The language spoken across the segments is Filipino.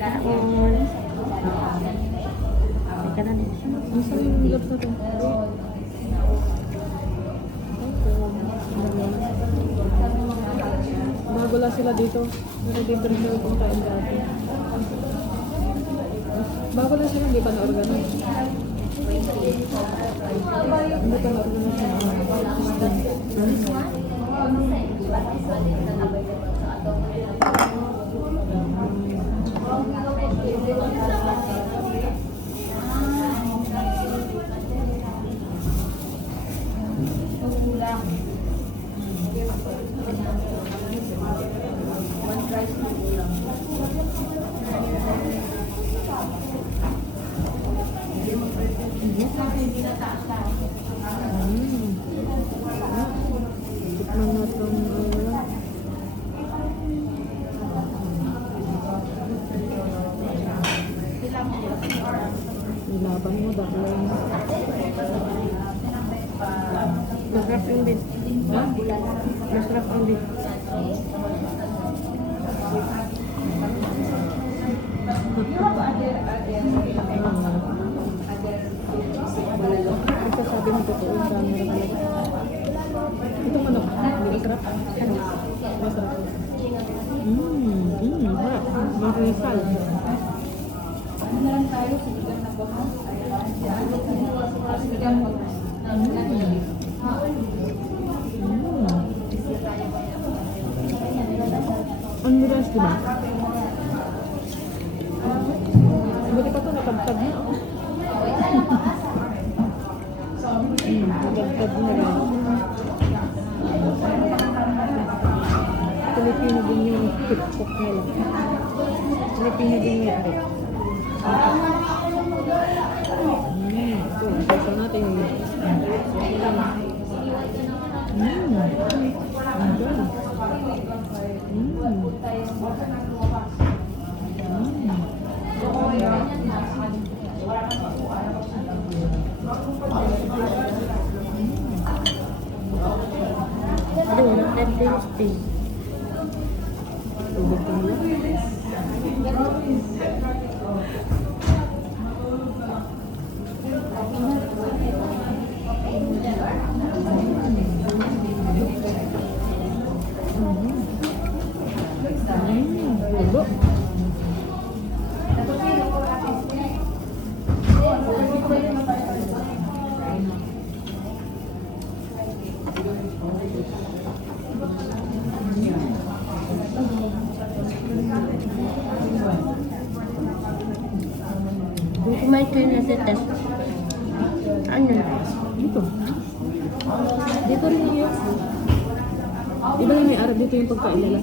Tapon. Teka na din. Ang saan yung gloves na ito? Bago lang sila dito. Nare-different sila kung kain dati. Bago lang sila, hindi pa na-organize. Hindi pa na-organize siya. Tikman na itong nilaban mo, daklan. Masarap yung beef. Ha? Masarap yung beef. Ito sabi mo totoo yung camera talaga. Ito manok. Hindi masarap. Masarap. Harap. Marisal. Ang miras, diba? Buti pa ito, natabtab na. Natabtab na lang. Pilipino din yung tiktok nila. Pilipino din yung ito. Ito, ito natin yung Donut and tasty. tubig ko nila. Lugo. Kung kumain kayo na sa test, ano? Dito. Dito rin yun. Di ba yung may Arab dito yung pagkain nila?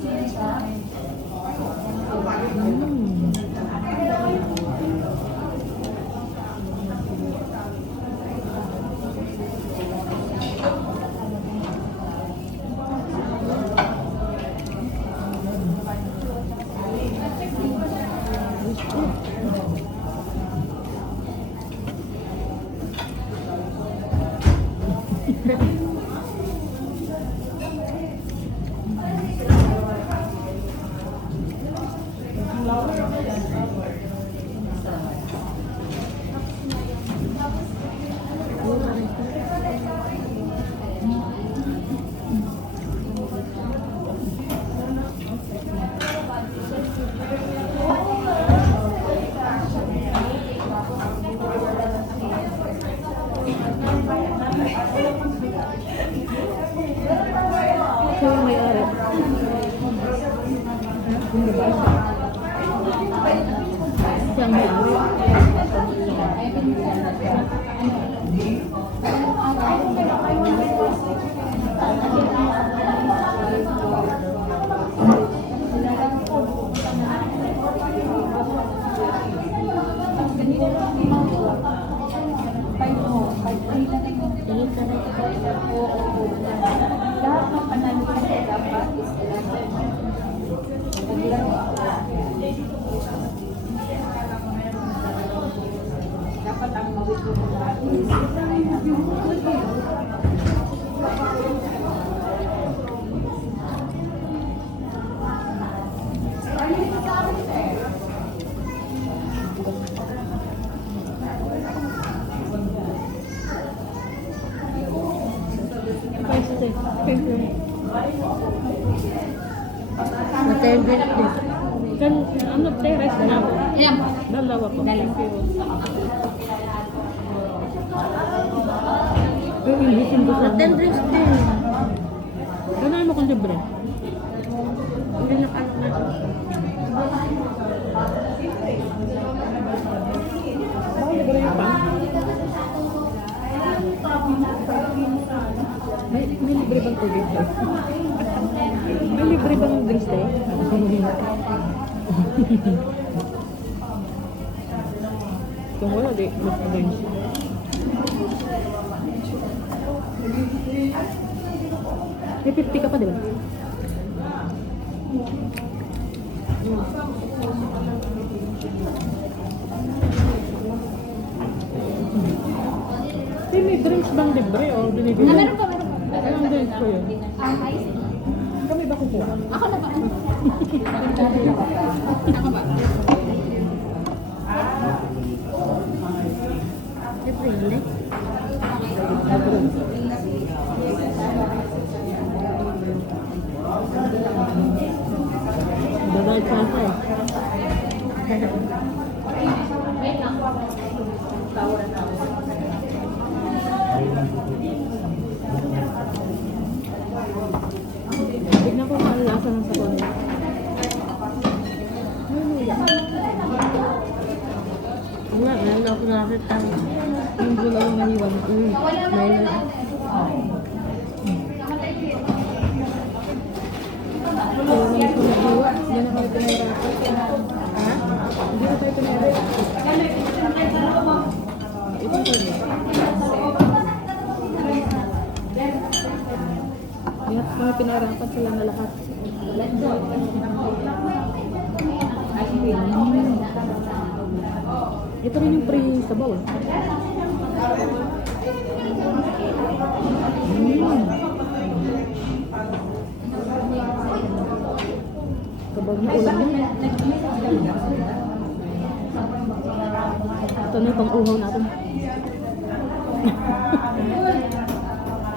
Ito yung may Arab. Hindi ba? Siyang may Arab. Dapat ang mawit ko Kan, ano, teres na ako. Ilan po? Dalawa po. Dalawa. Thank you. Pero inisin ko sa Ten drinks din. Ganahan mo kung libre. Hindi na ano na. Baka libre yung pa. May libre bang tubig tayo? May libre bang drinks tayo? Kung wala, di. Mas drinks. May 50 ka pa, di ba? May drinks bang libre o binibili? Meron po, meron po. Anong drinks ko yun? Ice. Kami ba kukuha? Ako na ba? Ako ba? Siyempre, hindi. Dadahit sa asa eh. Tignan ko kung ano lasa ng sabon. Wala, meron ako nakakita. Yung gulay yung nahiwan. Meron. Kaya naman ito naghiwa. Hindi na kami pinahirapan. Ha? Hindi na tayo pinahirapan. Ito ko yun. Lahat kami pinahirapan sila na lahat. Ito rin yung free sabaw eh. Sabaw na ulam yan. Ito na yung pang-uhaw natin.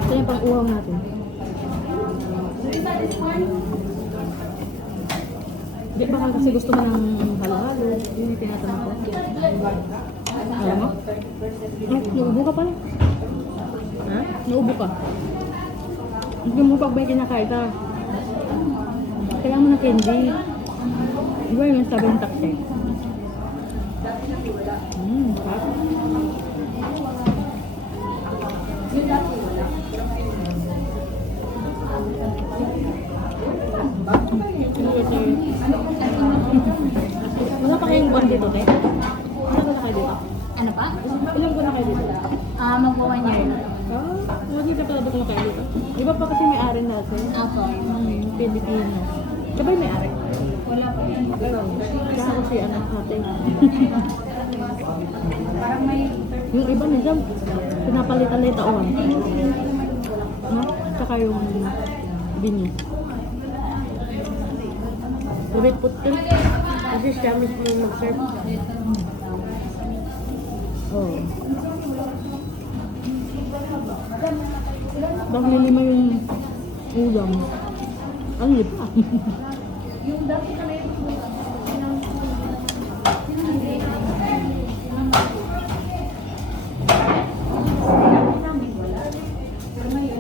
Ito yung pang-uhaw natin. Di ba kasi gusto mo ng halo-halo? Yun yung tinatanong ko. Alam mo? Naubo ka pala. Ha? Naubo ka. Hindi mo pag may kinakain ka. Kailangan mo ng candy. Di ba yung sabi ng taxi? Sarap. Wala pa kayong buwan dito, te? Wala na kayo dito? Ano pa? Ilang buwan na kayo dito? Magpo 1 year na. Hindi ka pala doon kayo dito? Iba pa kasi may-ari natin. Ako. Pilipino. Sabay may-ari. Wala po. Kaya ako si anak ate. Parang may... Yung iba minsan, pinapalitan-lita o no? Tsaka yung bini. Ulit putin. Kasi siya mismo yung mag-serve. Oo. Dahil lima yung ulam. Ang lipa.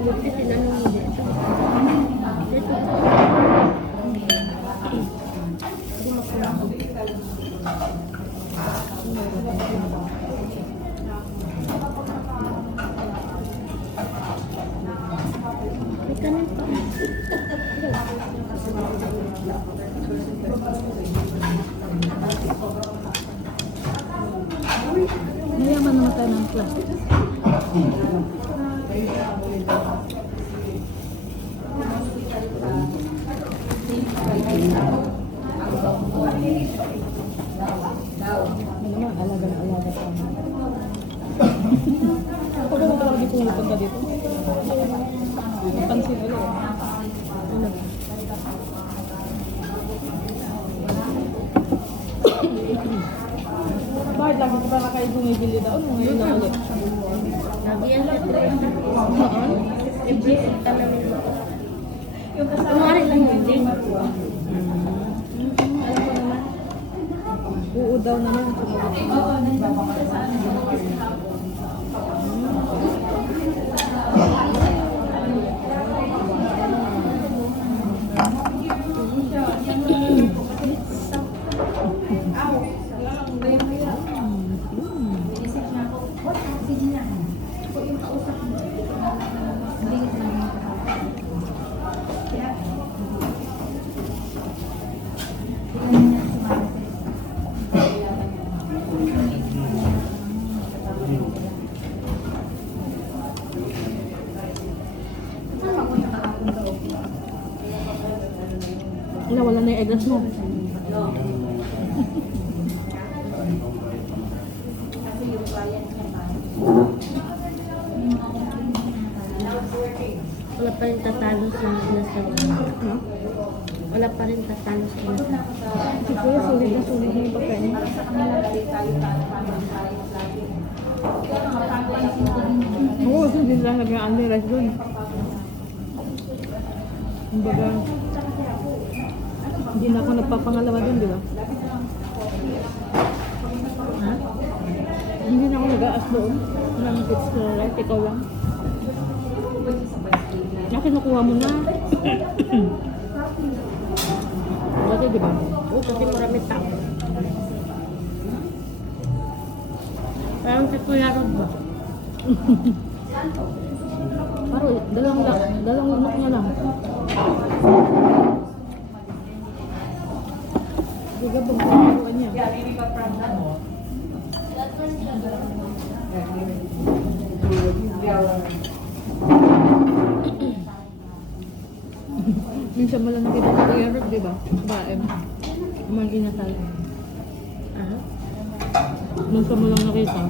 Kasi tinanong mo dito. Dito. May kanin pa. Mayaman naman tayo ng plastic. Ano naman, alaga-alaga pa. Ako ba talaga di pumupunta dito? Pansin ulit. Ano? Bakit lagi ko para kayo bumibili daw? Ngayon na ulit. Lagi yan sa trend. Saan? I-visit ka namin dito. Kunwari lang yun din. Alam ko naman. daw naman. Sumagot. Oo, nandun siya sa ano. Inisip niya ako, what? Sige na. Ako yung kausap mo. Hindi ko naman. Kaya, tingnan niya sumasagot. Kasama ko yung kahapon daw. Wala na yung eggs mo. Kasi yung client niya pa. Wala pa rin tatalo sa sinasabi. No? Wala pa rin tatalo sa sinasabi. Si Kuya, sulit na yung pagkain niya. Para sa kanila, tayo parang client lagi. Kaya makapagpalasing ko din yun. Oo, kasi hindi lang nag-only rice doon. Kumbaga, hindi na ako nagpapangalawa doon, di ba? Ha? Hindi na ako nag-aas doon ng extra rice, ikaw lang. Na kinukuha mo na. Dati, di ba? Oo, kasi marami tao. Parang si Kuya Rod ba? Paro, dalang lunok na lang. Diga bang pagkakuan niya? Minsan mo lang nakita sa Kuya Rod, di ba? Baem. Umang inasal. Aha. Minsan mo lang nakita.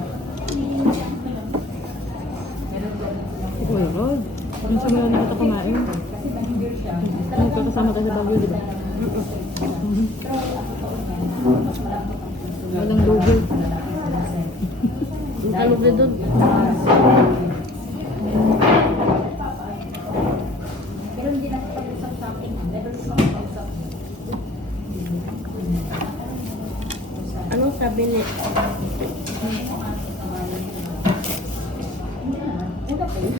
Si Kuya Rod. Minsan mo lang nakita kumain. Magkakasama tayo sa Baguio, di ba? Walang double. Ang talog na doon. Pero hindi na kapag-usap sa akin. Never ko kapag-usap. Anong sabi ni